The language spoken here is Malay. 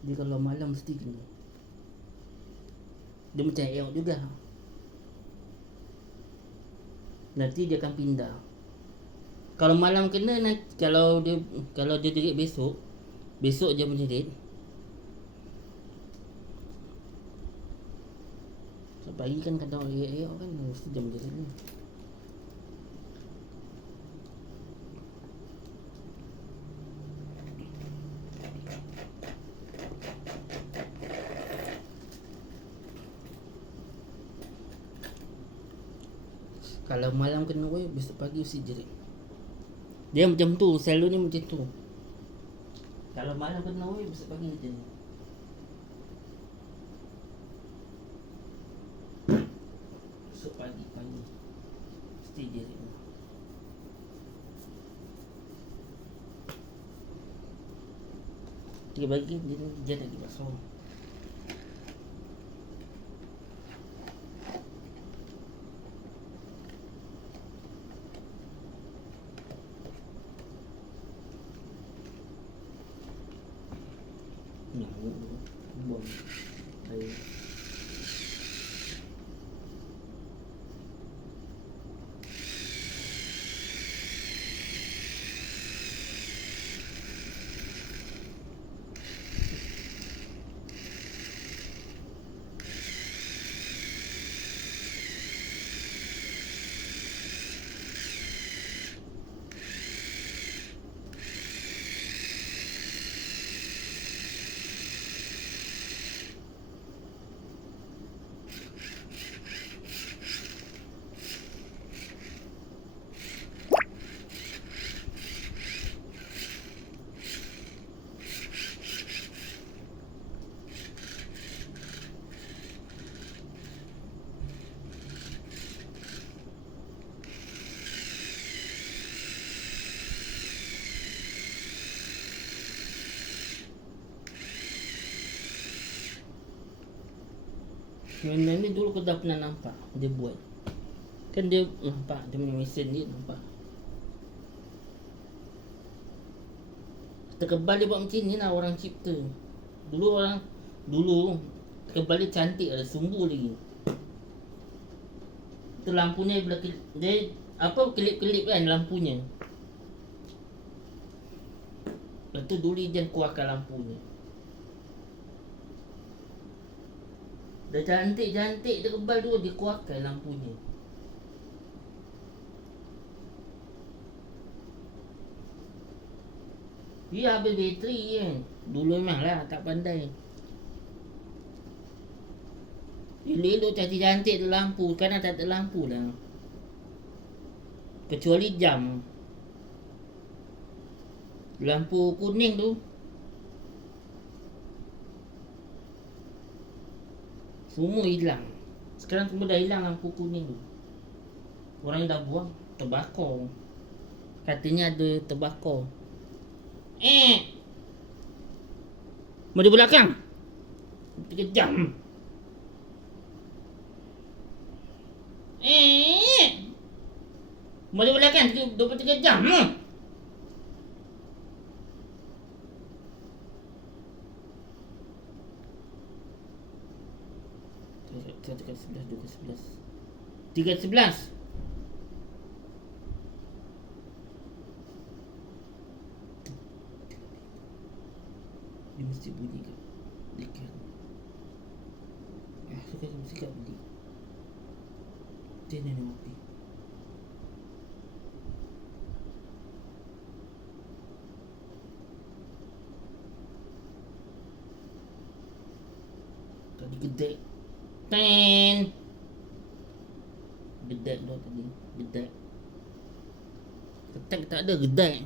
Dia kalau malam mesti kena. Dia macam elok juga. Nanti dia akan pindah. Kalau malam kena, kalau dia jerit besok dia menjerit. So, pagi kan kadang elok kan, mesti dia menjerit ni. Kalau malam kena besok pagi mesti jerit. Dia macam tu, selalu ni macam tu. Kalau malam kena besok pagi macam ni. Besok pagi mesti jerit. Dia bagi dia lagi basah. Buang air. Yang ni dulu kau dah pernah nampak dia buat. Kan dia nampak dia punya mesin dia nampak. Terkebal dia buat macam ni lah orang cipta. Dulu terkebal dia cantik ada sumbu lagi. Tu lampunya dia apa kelip-kelip kan lampunya. Lepas tu dulu dia kuatkan lampunya. Dah cantik terkebal tu dia kuatkan lampunya. Dia habis bateri kan. Dulu memang lah tak pandai. Elok-elok cantik-cantik tu lampu. Sekarang tak ada lampu dah. Kecuali jam. Lampu kuning tu semua hilang. Sekarang semua dah hilang lampu kuning tu. Orang dah buang terbakar. Katanya ada terbakar. Mau di belakang 3 jam. Mau di belakang 23 jam. Dekat 11 dia mesti bunyi ke dekat sekarang mesti kat beli dia nak kopi tadi gedek gedek dah tadi gedek ketek tak ada gedek